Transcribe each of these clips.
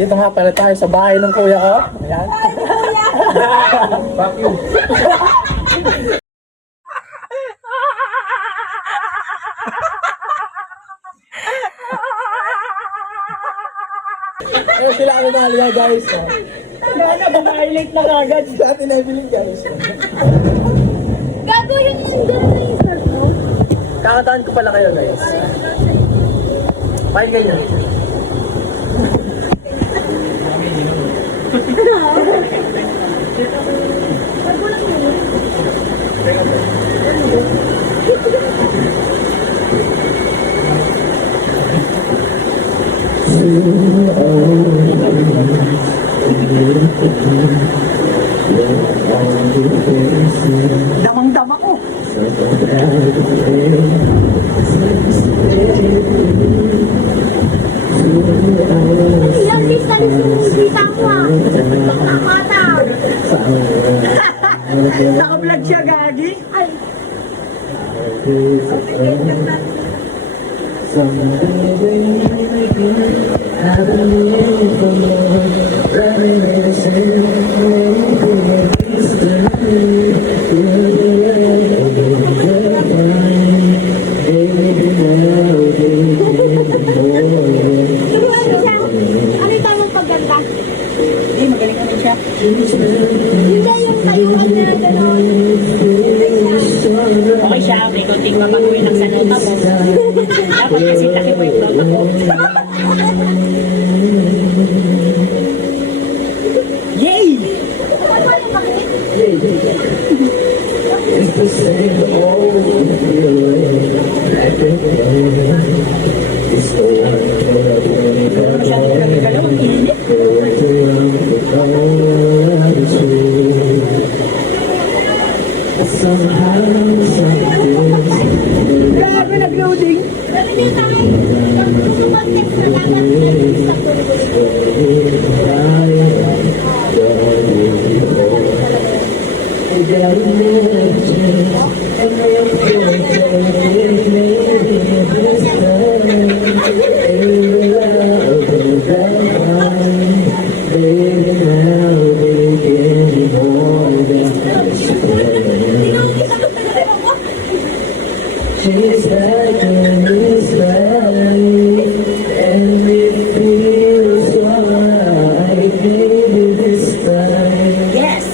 Nandito nga pala tayo sa bahay ng kuya ko. Ayan. Fuck you. Ayun sila kami naliya guys. Naka-highlight na kagad. Dati na-bilin guys. Gago yung gano'n na yung shirt mo. Kakataan ko pala kayo guys. Pakinggan nyo. Damang-dama ko. Ilang distance yung kita mo ah. Pagkakataw. Naka-vlog siya, Gagi. Ay. Ano yung tamang pagganda? Hindi, magaling naman siya. Hindi yung tayuan na gano'n. Okay siya, may konting mabaguhin ng sanuta mo. Dapat kasi laki mo yung nota mo. Yay! Ano yung bakit? Grabe, nag-loading. Sabi niyo tayo, yung context na dapat sa tuloy. She's like in this life, and it feels so right, maybe this time. Yes!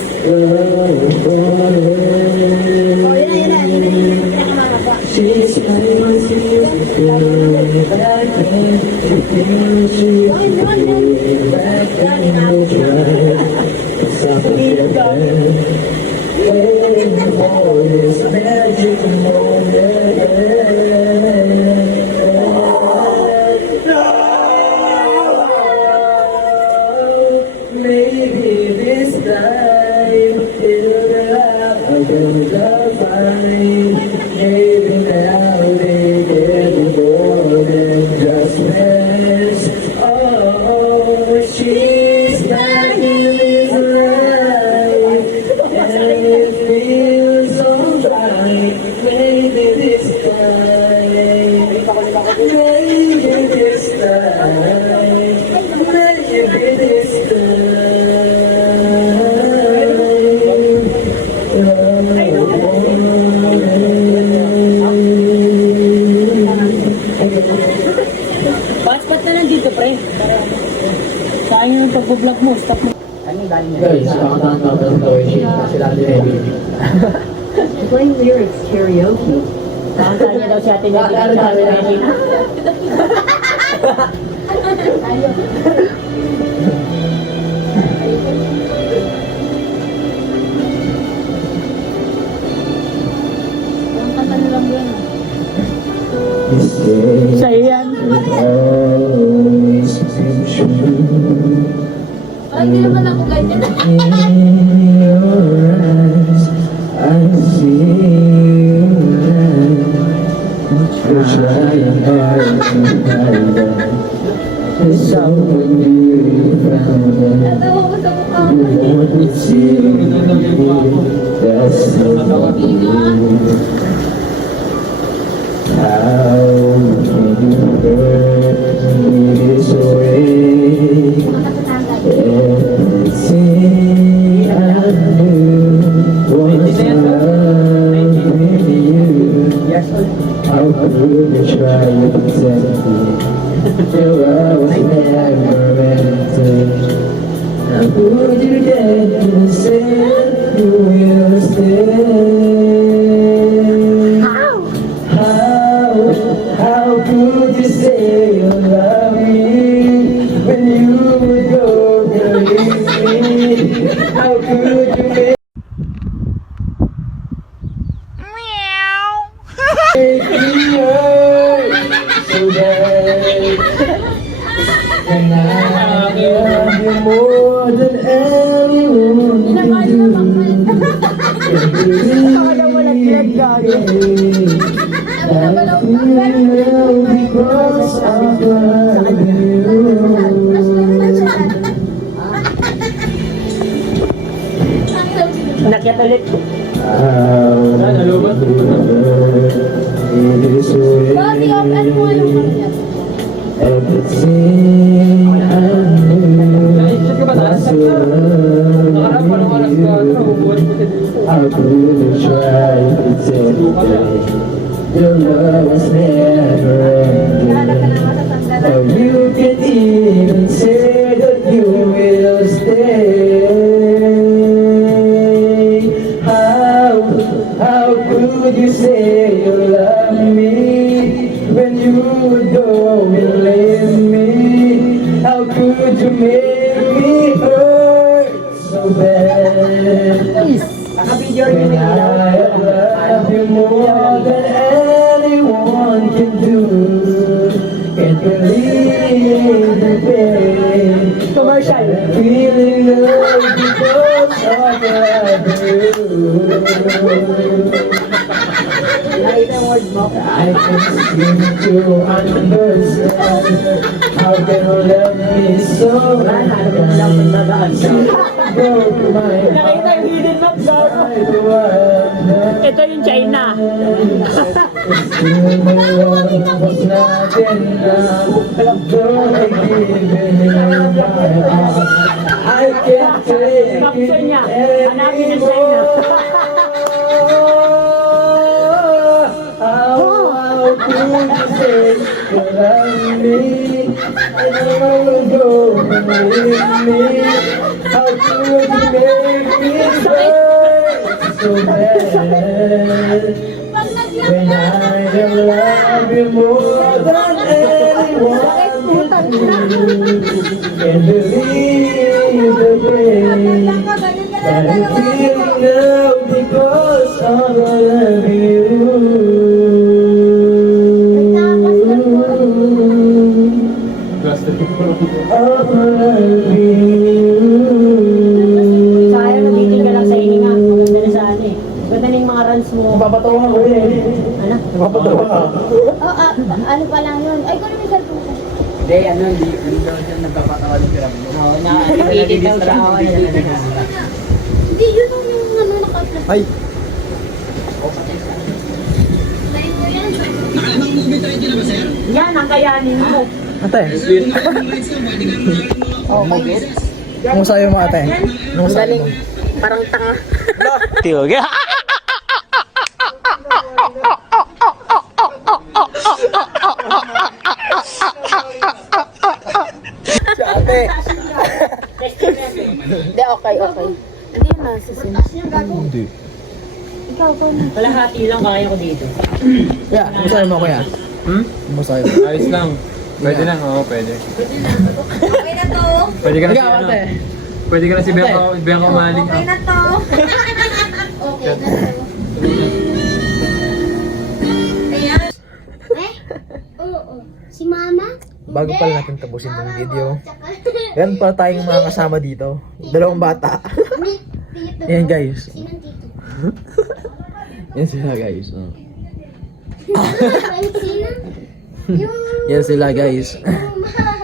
She's like my sister, back then, the things she did back then, no try, something like waiting for this magic moment. Maybe this time it'll be fine. Maybe now they get more than just friends. Oh, she's back in his life, and it feels alright. Maybe this time, maybe this time, maybe this time. Ba't na nandito, pre? Saan yung pag-vlog mo? Stop mo. Ano yung galing niya? Guys, kakataan natin ito sila din heavy. Playing lyrics karaoke. Kanta niya daw si Ate Nelly. Ang kanta nilang yun. This day Sa'yo yan. always seems true. Ay, hindi naman ako ganyan. In your eyes, I see you now. You're trying hard to hide that. There's someone you found that Natawa ko sa mukha ko. you want to see. That's not you. How can you hurt me this way? Akala mo nag-lag gago. Because of you. Nakyat ulit. It is Bobby, open mo yung kanya. everything I knew was love you. I couldn't try to take it. Your love was never ending. Or you can even say that you will stay. How could you say you love me when you don't believe me? How could you make me hurt so bad? Naka-video rin When yung I love you more than anyone can do. Can't believe the pain. commercial. Feeling love because of you. Nakita yung word mo. I can't seem to understand how can you love me so Wala na, alam mo lang kung nadaan siya. broke my Nakita yung hidden map, gago. heart. Ito yung China. Still my love was not enough. Though I given you my heart, I can't take Caption it niya. Hanapin ng China. anymore. How could you say you love me and you don't believe me? How could you make me hurt so bad? Pag When I love you more than anyone can do. Can't believe the pain that I feel now because of love you. Of love you. Sayang, nabitin ka lang sa hininga. Maganda na sa ano eh. Maganda na yung mga runs mo. Napapatawa ko eh. Ano? Napapatawa ka. ano pa lang yun? Ay, kung may cellphone ko. Hindi, ano, hindi daw siya nagpapatawa ng piram mo. Oo, na-edit daw siya. Hindi, yun yung ano naka-upload. Ay, Lain mo yan. Yan, ang kayanin mo. ate. Kung sa'yo mo ate. Kung sa'yo mo. Parang tanga. Si ate. Hindi, okay. Hindi yun nasusin. Hindi. Ikaw ko na. Kalahati lang kaya ko dito. Kuya, kung sa'yo mo kuya. Kung sa'yo mo. Ayos lang. Pwede lang, oo, pwede. Okay na to. Pwede ka na si Ikaw ano. ate. Pwede ka na si Bianca Maling. Okay na to. Okay na to. Ayan. Eh? Oo. Si mama? Bago Hindi. pala natin tapusin Mama ng mo, video. tsaka- Meron pala tayong mga kasama dito. Dalawang bata. Ano? Tito. Yan guys. Sinong tito? Yan sila guys. Oh. Ay, sino? Yung... Yan sila guys. yung-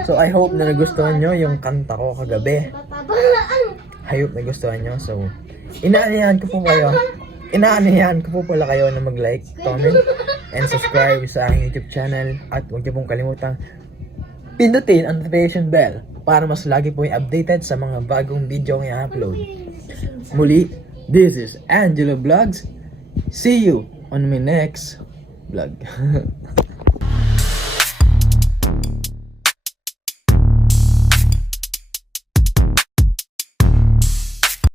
So I hope na nagustuhan nyo yung kanta ko kagabi. Papabalaan. I hope nagustuhan nyo. So inaanihan ko po kayo. Inaanihan ko po pala kayo na mag-like, comment, and subscribe sa aking YouTube channel. At huwag niyo pong kalimutang pindutin ang notification bell para mas lagi po yung updated sa mga bagong video ng i-upload. Muli, this is Angelo Vlogs. See you on my next vlog.